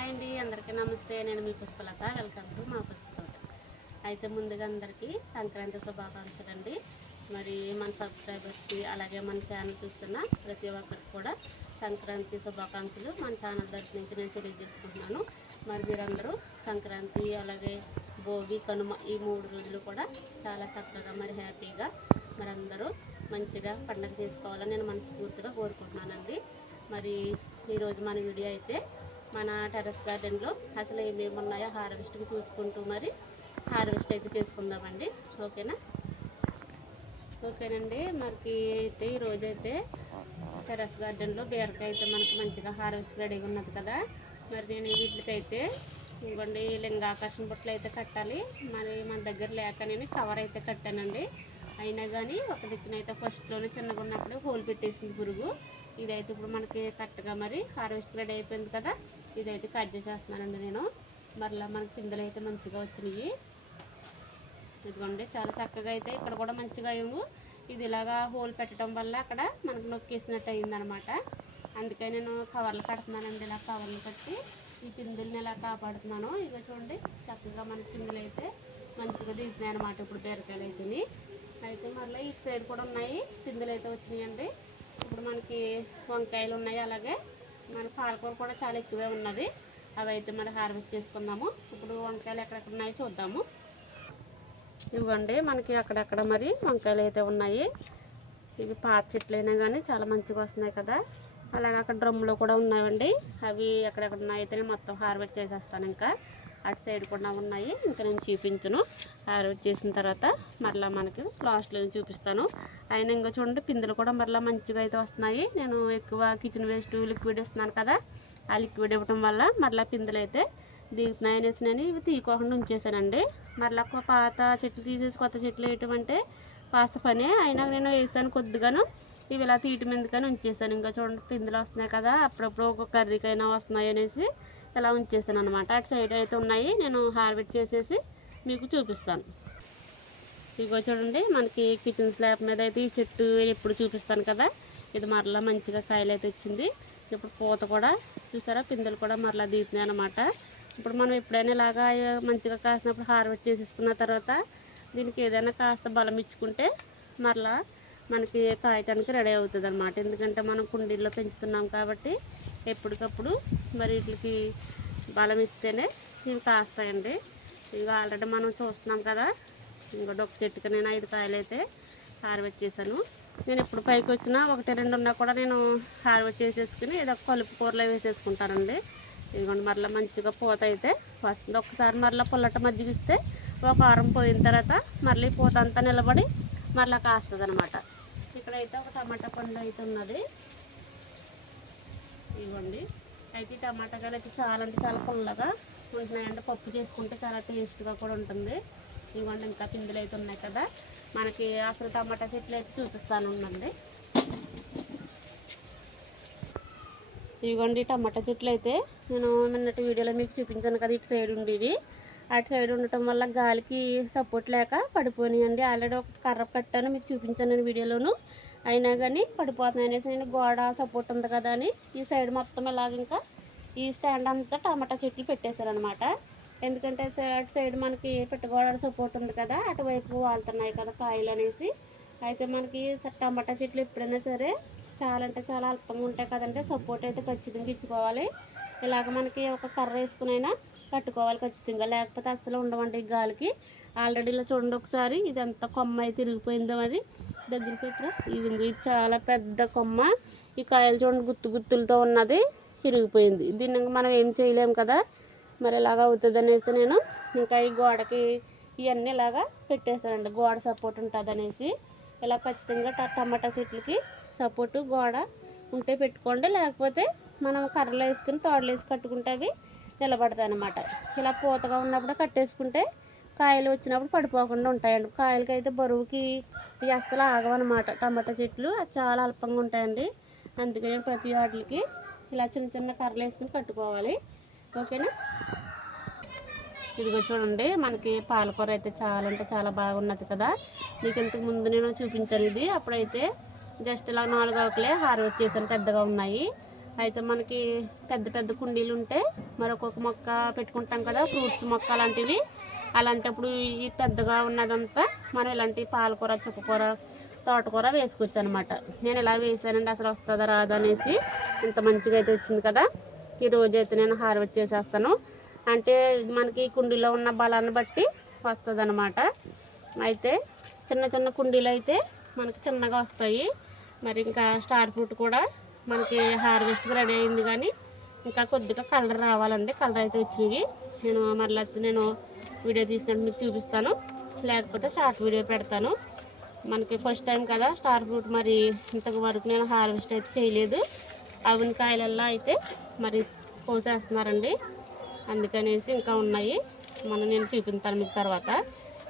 Hi అండి, అందరికీ నమస్తే. నేను మీ పుష్పలత. వెల్కమ్ టు మా పుష్ప తోట. అయితే ముందుగా అందరికీ సంక్రాంతి శుభాకాంక్షలు అండి. మరి మన సబ్స్క్రైబర్స్కి అలాగే మన ఛానల్ చూస్తున్న ప్రతి ఒక్కరికి కూడా సంక్రాంతి శుభాకాంక్షలు మన ఛానల్ తరఫు నుంచి నేను తెలియజేసుకుంటున్నాను. మరి మీరందరూ సంక్రాంతి అలాగే భోగి కనుమ ఈ 3 రోజులు కూడా చాలా చక్కగా మరి హ్యాపీగా మరి అందరూ మంచిగా పండుగ చేసుకోవాలని నేను మనస్ఫూర్తిగా కోరుకుంటున్నానండి. మరి ఈరోజు మన వీడియో అయితే మన టెర్రస్ గార్డెన్లో అసలు ఏమేమి ఉన్నాయో హార్వెస్ట్కి చూసుకుంటూ మరి హార్వెస్ట్ అయితే చేసుకుందామండి. ఓకేనండి. మనకి అయితే ఈరోజు అయితే టెర్రస్ గార్డెన్లో బీరకాయ అయితే మనకి మంచిగా హార్వెస్ట్ రెడీగా ఉన్నది కదా. మరి నేను వీటికైతే ఇంకోండి లింగాకర్షణ బుట్టలు అయితే కట్టాలి. మరి మన దగ్గర లేక నేను కవర్ అయితే కట్టానండి. అయినా కానీ ఒక దిక్కునైతే ఫస్ట్లోనే చిన్నగా ఉన్నప్పుడు హోల్ పెట్టేసింది పురుగు. ఇదైతే ఇప్పుడు మనకి కరెక్ట్గా మరి హార్వెస్ట్ రెడీ అయిపోయింది కదా. ఇదైతే కట్ చేసేస్తున్నానండి నేను. మరలా మనకి పిందెలు అయితే మంచిగా వచ్చినాయి. ఇదిగోండి చాలా చక్కగా అయితే ఇక్కడ కూడా మంచిగా అయ్యాము. ఇది ఇలాగా హోల్ పెట్టడం వల్ల అక్కడ మనకు నొక్కేసినట్టు అయిందనమాట. అందుకే నేను కవర్లు కడుతున్నానండి. ఇలా కవర్లు కట్టి ఈ పిందెల్ని ఇలా కాపాడుతున్నాను. ఇక చూడండి చక్కగా మనకి పిందెలు అయితే మంచిగా దిగుతున్నాయి అనమాట. ఇప్పుడు బీరకాయలు అయితే మళ్ళీ ఇటు సైడ్ కూడా ఉన్నాయి పిందెలు అయితే వచ్చినాయండి. ఇప్పుడు మనకి వంకాయలు ఉన్నాయి, అలాగే మన పాలకూర కూడా చాలా ఎక్కువే ఉన్నది. అవి అయితే మరి హార్వెస్ట్ చేసుకుందాము. ఇప్పుడు వంకాయలు ఎక్కడెక్కడ ఉన్నాయో చూద్దాము. ఇవ్వండి మనకి అక్కడక్కడ మరి వంకాయలు అయితే ఉన్నాయి. ఇవి పాత చెట్లు అయినా కానీ చాలా మంచిగా వస్తున్నాయి కదా. అలాగే అక్కడ డ్రమ్లో కూడా ఉన్నాయండి. అవి ఎక్కడెక్కడ ఉన్నాయి అయితే నేను మొత్తం హార్వెస్ట్ చేసేస్తాను. ఇంకా అటు సైడ్ కూడా ఉన్నాయి, ఇంకా నేను చూపించను. హార్వెస్ట్ చేసిన తర్వాత మరలా మనకి లాస్ట్లో చూపిస్తాను. అయినా ఇంకా చూడండి పిందెలు కూడా మరలా మంచిగా అయితే వస్తున్నాయి. నేను ఎక్కువ కిచెన్ వేస్ట్ లిక్విడ్ ఇస్తున్నాను కదా. ఆ లిక్విడ్ ఇవ్వడం వల్ల మరలా పిందెలు అయితే దిగుతున్నాయి అనేసి నేను ఇవి తీయకోకుండా ఉంచేసానండి. మరలా పాత చెట్లు తీసేసి కొత్త చెట్లు వేయటం అంటే కాస్త పని. అయినా నేను వేసాను కొద్దిగాను. ఇవి ఇలా తీయటం ఎందుకని ఉంచేసాను. ఇంకా చూడండి పిందెలు వస్తున్నాయి కదా, అప్పుడప్పుడు ఒక కర్రీకైనా వస్తున్నాయి అనేసి ఇలా ఉంచేసాను అనమాట. అటు సైడ్ అయితే ఉన్నాయి, నేను హార్వెస్ట్ చేసేసి మీకు చూపిస్తాను. ఇగో చూడండి మనకి కిచెన్ స్లాబ్ మీద అయితే ఈ చెట్టు ఎప్పుడు చూపిస్తాను కదా. ఇది మరలా మంచిగా కాయలు అయితే వచ్చింది. ఇప్పుడు పూత కూడా చూసారా, పిందెలు కూడా మరలా దిగుతున్నాయి అనమాట. ఇప్పుడు మనం ఎప్పుడైనా ఇలాగా మంచిగా కాసినప్పుడు హార్వెస్ట్ చేసేసుకున్న తర్వాత దీనికి ఏదైనా కాస్త బలం ఇచ్చుకుంటే మరలా మనకి కాయటానికి రెడీ అవుతుంది అనమాట. ఎందుకంటే మనం కుండీల్లో పెంచుతున్నాం కాబట్టి ఎప్పటికప్పుడు మరి వీటికి బలం ఇస్తేనే ఇవి కాస్తాయండి. ఇవి ఆల్రెడీ మనం చూస్తున్నాం కదా. ఇంకోటి ఒక చెట్టుకి నేను 5 కాయలు అయితే హార్వెస్ట్ చేశాను. నేను ఎప్పుడు పైకి వచ్చినా 1-2 ఉన్నా కూడా నేను హార్వెస్ట్ చేసేసుకుని ఏదో కలుపు కూరలో వేసేసుకుంటానండి. ఇదిగోండి మరలా మంచిగా పూత అయితే వస్తుంది. ఒకసారి మరలా పుల్లట మజ్జిగ ఇస్తే ఒక వారం పోయిన తర్వాత మళ్ళీ పూత అంతా నిలబడి మరలా కాస్తుంది అనమాట. ఇక్కడైతే ఒక టమాటా పండు అయితే ఉన్నది. ఇవ్వండి అయితే ఈ టమాటా కాయలు అయితే చాలా అంటే చాలా పుల్లగా ఉంటున్నాయండి. పప్పు చేసుకుంటే చాలా టేస్ట్గా కూడా ఉంటుంది. ఇవ్వండి ఇంకా పిందెలు అయితే ఉన్నాయి కదా. మనకి అసలు టమాటా చెట్లు అయితే చూపిస్తాను ఉందండి. ఇవ్వండి టమాటా చెట్లు అయితే నేను నిన్నటి వీడియోలో మీకు చూపించాను కదా. ఇటు సైడ్ ఉండేవి, అటు సైడ్ ఉండటం వల్ల గాలికి సపోర్ట్ లేక పడిపోయినాయండి. ఆల్రెడీ ఒక కర్ర కట్టాను, మీకు చూపించాను నేను వీడియోలోను. అయినా కానీ పడిపోతున్నాయి అనేసి నేను గోడ సపోర్ట్ ఉంది కదా అని ఈ సైడ్ మొత్తం ఇలాగ ఇంకా ఈ స్టాండ్ అంతా టమాటా చెట్లు పెట్టేశారు అనమాట. ఎందుకంటే అటు సైడ్ మనకి పెట్టుకోవడం సపోర్ట్ ఉంది కదా, అటువైపు వాళ్తున్నాయి కదా కాయలు అనేసి. అయితే మనకి టమాటా చెట్లు ఎప్పుడైనా సరే చాలా అంటే చాలా అల్పంగా ఉంటాయి కదంటే సపోర్ట్ అయితే ఖచ్చితంగా ఇచ్చుకోవాలి. ఇలాగ మనకి ఒక కర్ర వేసుకునైనా కట్టుకోవాలి ఖచ్చితంగా, లేకపోతే అస్సలు ఉండవండి గాలికి. ఆల్రెడీ ఇలా చూడండి ఒకసారి ఇదంతా కొమ్మ అయితే తిరిగిపోయిందో, అది దగ్గర పెట్టరా. ఇది చాలా పెద్ద కొమ్మ. ఈ కాయలు చూడండి గుత్తులతో ఉన్నది తిరిగిపోయింది. దీన్ని మనం ఏం చేయలేము కదా. మరి ఇలాగ అవుతుంది అనేసి నేను ఇంకా ఈ గోడకి ఇవన్నీ ఇలాగా పెట్టేశానండి. గోడ సపోర్ట్ ఉంటుంది అనేసి ఇలా ఖచ్చితంగా టమాటా చెట్లకి సపోర్టు గోడ ఉంటే పెట్టుకోండి. లేకపోతే మనం కర్రలు వేసుకుని తోడలు వేసి కట్టుకుంటే అవి నిలబడతాయి అన్నమాట. ఇలా పూతగా ఉన్నప్పుడు కట్టేసుకుంటే కాయలు వచ్చినప్పుడు పడిపోకుండా ఉంటాయండి. కాయలకి అయితే బరువుకి ఇవి అస్సలు ఆగవన్నమాట. టమాటా చెట్లు చాలా అల్పంగా ఉంటాయండి. అందుకని ప్రతి వాటికి ఇలా చిన్న చిన్న కర్రలు వేసుకుని కట్టుకోవాలి. ఓకేనా. ఇదిగో చూడండి మనకి పాలకూర అయితే చాలా అంటే చాలా బాగున్నది కదా. మీకు ఇంతకు ముందు నేను చూపించాను ఇది. అప్పుడైతే జస్ట్ ఇలా 4 ఆకులే హార్వెస్ట్ చేశాను, పెద్దగా ఉన్నాయి. అయితే మనకి పెద్ద పెద్ద కుండీలు ఉంటే మరి ఒక్కొక్క మొక్క పెట్టుకుంటాం కదా, ఫ్రూట్స్ మొక్క అలాంటివి. అలాంటప్పుడు ఈ పెద్దగా ఉన్నదంతా మనం ఇలాంటి పాలకూర, చుక్కకూర, తోటకూర వేసుకోవచ్చు అనమాట. నేను ఇలా వేసానండి, అసలు వస్తుందా రాదా అనేసి. ఇంత మంచిగా అయితే వచ్చింది కదా. ఈరోజు అయితే నేను హార్వెస్ట్ చేసేస్తాను. అంటే మనకి కుండీలో ఉన్న బలాన్ని బట్టి వస్తుంది అనమాట. అయితే చిన్న చిన్న కుండీలు అయితే మనకి చిన్నగా వస్తాయి. మరి ఇంకా స్టార్ ఫ్రూట్ కూడా మనకి హార్వెస్ట్కి రెడీ అయింది, కానీ ఇంకా కొద్దిగా కలర్ రావాలండి. కలర్ అయితే వచ్చినవి. నేను వీడియో తీసినట్టు మీకు చూపిస్తాను, లేకపోతే షార్ట్ వీడియో పెడతాను. మనకి ఫస్ట్ టైం కదా స్టార్ ఫ్రూట్, మరి ఇంతవరకు నేను హార్వెస్ట్ అయితే చేయలేదు. అవుని కాయలల్లో అయితే మరి కోసేస్తున్నారండి, అందుకనేసి ఇంకా ఉన్నాయి. నేను చూపిస్తాను మీకు తర్వాత.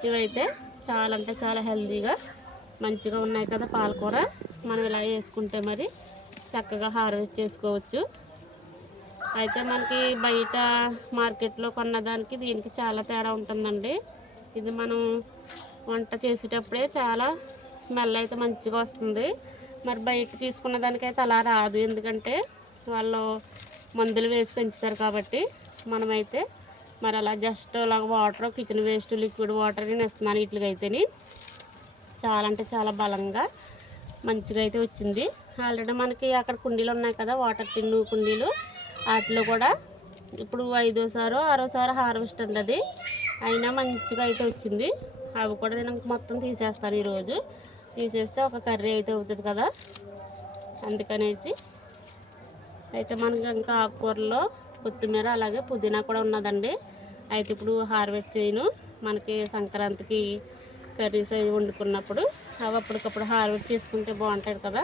ఇవైతే చాలా అంటే చాలా హెల్తీగా మంచిగా ఉన్నాయి కదా పాలకూర. మనం ఇలా వేసుకుంటే మరి చక్కగా హార్వెస్ట్ చేసుకోవచ్చు. అయితే మనకి బయట మార్కెట్లో కొన్నదానికి దీనికి చాలా తేడా ఉంటుందండి. ఇది మనం వంట చేసేటప్పుడే చాలా స్మెల్ అయితే మంచిగా వస్తుంది. మరి బయట తీసుకున్న దానికైతే అలా రాదు, ఎందుకంటే వాళ్ళు మందులు వేసి పెంచుతారు కాబట్టి. మనమైతే మరి అలా జస్ట్ అలా water, kitchen waste, liquid water నేను ఇస్తున్నాను వీటికైతేని. చాలా అంటే చాలా బలంగా మంచిగా అయితే వచ్చింది. ఆల్రెడీ మనకి అక్కడ కుండీలు ఉన్నాయి కదా, వాటర్ టిన్ను కుండీలు, వాటిలో కూడా ఇప్పుడు 5వ సారో 6వ సారో హార్వెస్ట్ ఉండదు, అయినా మంచిగా అయితే వచ్చింది. అవి కూడా నేను మొత్తం తీసేస్తాను ఈరోజు. తీసేస్తే ఒక కర్రీ అయితే అవుతుంది కదా, అందుకనేసి. అయితే మనకి ఇంకా ఆకుకూరలో కొత్తిమీర అలాగే పుదీనా కూడా ఉన్నదండి. అయితే ఇప్పుడు హార్వెస్ట్ చేయను, మనకి సంక్రాంతికి కర్రీస్ అవి వండుకున్నప్పుడు అవి అప్పటికప్పుడు హార్వెస్ట్ చేసుకుంటే బాగుంటుంది కదా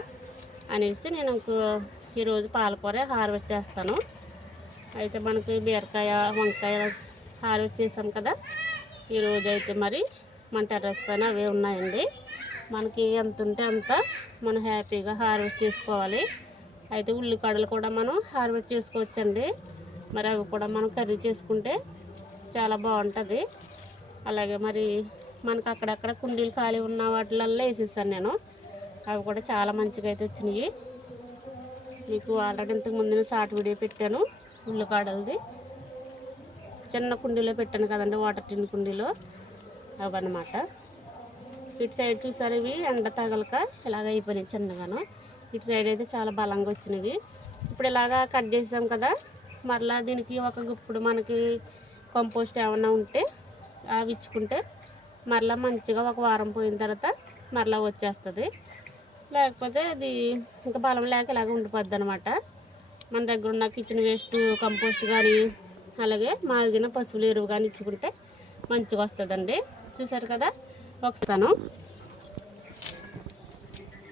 అనేసి నేను ఈరోజు పాలకూర హార్వెస్ట్ చేస్తాను. అయితే మనకి బీరకాయ, వంకాయ హార్వెస్ట్ చేసాం కదా. ఈరోజు అయితే మరి మన టెర్రస్ పైన అవే ఉన్నాయండి. మనకి ఎంత ఉంటే అంత మనం హ్యాపీగా హార్వెస్ట్ చేసుకోవాలి. అయితే ఉల్లికాడలు కూడా మనం హార్వెస్ట్ చేసుకోవచ్చండి. మరి అవి కూడా మనం కర్రీ చేసుకుంటే చాలా బాగుంటుంది. అలాగే మరి మనకు అక్కడక్కడ కుండీలు ఖాళీ ఉన్న వాటిల్లో వేసేసాను నేను. అవి కూడా చాలా మంచిగా అయితే వచ్చినాయి. మీకు ఆల్రెడీ ఇంతకుముందు షార్ట్ వీడియో పెట్టాను ఉల్లికాడలది. చిన్న కుండీలో పెట్టాను కదండి, వాటర్ టిన్ కుండీలో. అవన్నమాట. ఇటు సైడ్ చూసారు, ఇవి ఎండ తగలక ఇలాగ అయిపోయినాయి చిన్నగాను. ఇటు సైడ్ అయితే చాలా బలంగా వచ్చినవి. ఇప్పుడు ఇలాగా కట్ చేసాం కదా, మరలా దీనికి ఒక గుప్పుడు మనకి కంపోస్ట్ ఏమన్నా ఉంటే అవి ఇచ్చుకుంటే మరలా మంచిగా ఒక వారం పోయిన తర్వాత మరలా వచ్చేస్తుంది. లేకపోతే అది ఇంకా బలం లేక ఇలాగ ఉండిపోద్ది అనమాట. మన దగ్గర ఉన్న కిచెన్ వేస్ట్ కంపోస్ట్ కానీ అలాగే మాగిన పశువుల ఎరువు కానీ ఇచ్చుకుంటే మంచిగా వస్తుందండి. చూసారు కదా, ఒకసాను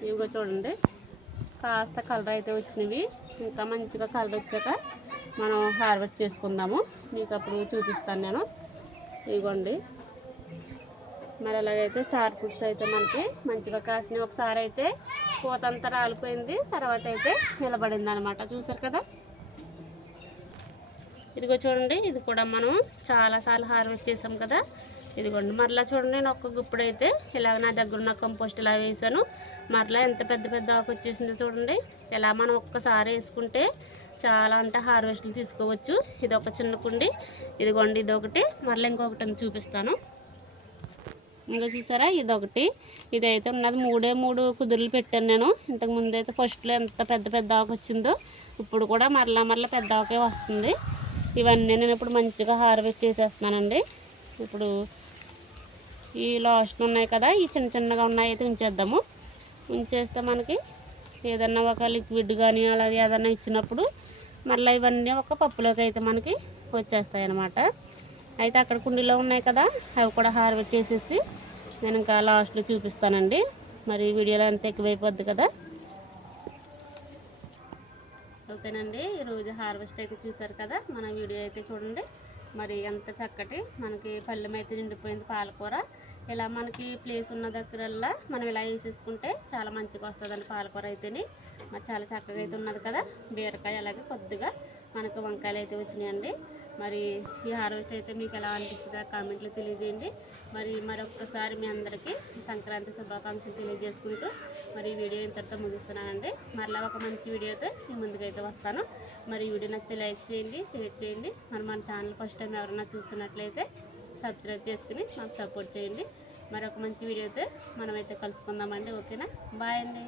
ఇవిగో చూడండి, కాస్త కలర్ అయితే వచ్చినవి. ఇంకా మంచిగా కలర్ వచ్చాక మనం హార్వెస్ట్ చేసుకుందాము, మీకు అప్పుడు చూపిస్తాను నేను. ఇదిగోండి, మరి అలాగైతే స్టార్ ఫ్రూట్స్ అయితే మనకి మంచిగా కాసినవి. ఒకసారి అయితే పూతంతా రాలిపోయింది, తర్వాత అయితే నిలబడింది అనమాట. చూసారు కదా, ఇదిగో చూడండి, ఇది కూడా మనం చాలాసార్లు హార్వెస్ట్ చేసాం కదా. ఇదిగోండి, మరలా చూడండి, నేను ఒక్క గుప్పుడైతే ఇలాగ నా దగ్గర ఉన్న కంపోస్ట్ ఇలా వేసాను. మరలా ఎంత పెద్ద పెద్ద ఆకు వచ్చేసిందో చూడండి. ఇలా మనం ఒక్కసారి వేసుకుంటే చాలా అంటే హార్వెస్ట్లు తీసుకోవచ్చు. ఇది ఒక చిన్న కుండి, ఇదిగోండి, ఇదొకటి, మరలా ఇంకొకటి చూపిస్తాను. ఇంకా చూసారా, ఇదొకటి. ఇదైతే ఉన్నది 3 కుదురులు పెట్టాను నేను. ఇంతకుముందు అయితే ఫస్ట్లో ఎంత పెద్ద పెద్ద ఆకు వచ్చిందో ఇప్పుడు కూడా మరలా పెద్ద ఆకే వస్తుంది. ఇవన్నీ నేను ఇప్పుడు మంచిగా హార్వెస్ట్ చేసేస్తున్నానండి. ఇప్పుడు ఈ లాస్ట్ ఉన్నాయి కదా, ఈ చిన్న చిన్నగా ఉన్నాయి అయితే ఉంచేద్దాము. ఉంచేస్తే మనకి ఏదన్నా ఒక లిక్విడ్ కానీ అలాగే ఏదన్నా ఇచ్చినప్పుడు మళ్ళీ ఇవన్నీ ఒక పప్పులోకి అయితే మనకి వచ్చేస్తాయి అన్నమాట. అయితే అక్కడ కుండీలో ఉన్నాయి కదా, అవి కూడా హార్వెస్ట్ చేసేసి నేను ఇంకా లాస్ట్లో చూపిస్తానండి. మరి వీడియోలో అంత ఎక్కువైపోద్ది కదా. ఓకేనండి, ఈరోజు హార్వెస్ట్ అయితే చూసారు కదా. మన వీడియో అయితే చూడండి, మరి ఎంత చక్కటి మనకి పళ్ళెం అయితే నిండిపోయింది పాలకూర. ఇలా మనకి ప్లేస్ ఉన్న దగ్గరల్లా మనం ఇలా వేసేసుకుంటే చాలా మంచిగా వస్తుందండి పాలకూర అయితేని. మరి చాలా చక్కగా అయితే ఉన్నది కదా. బీరకాయ అలాగే కొద్దిగా మనకు వంకాయలు అయితే వచ్చినాయండి. మరి ఈ హార్వెస్ట్ అయితే మీకు ఎలా అనిపించిందో కామెంట్లో తెలియజేయండి. మరి మరొక్కసారి మీ అందరికీ సంక్రాంతి శుభాకాంక్షలు తెలియజేసుకుంటూ మరి ఈ వీడియో ఇంతటితో ముగిస్తున్నానండి. మరలా ఒక మంచి వీడియోతో మీ ముందుకైతే వస్తాను. మరి ఈ వీడియో నాకు లైక్ చేయండి, షేర్ చేయండి. మరి మన ఛానల్ ఫస్ట్ టైం ఎవరైనా చూస్తున్నట్లయితే సబ్స్క్రైబ్ చేసుకుని మాకు సపోర్ట్ చేయండి. మరొక మంచి వీడియోతో మనమైతే కలుసుకుందామండి. ఓకేనా? బాయ్ అండి.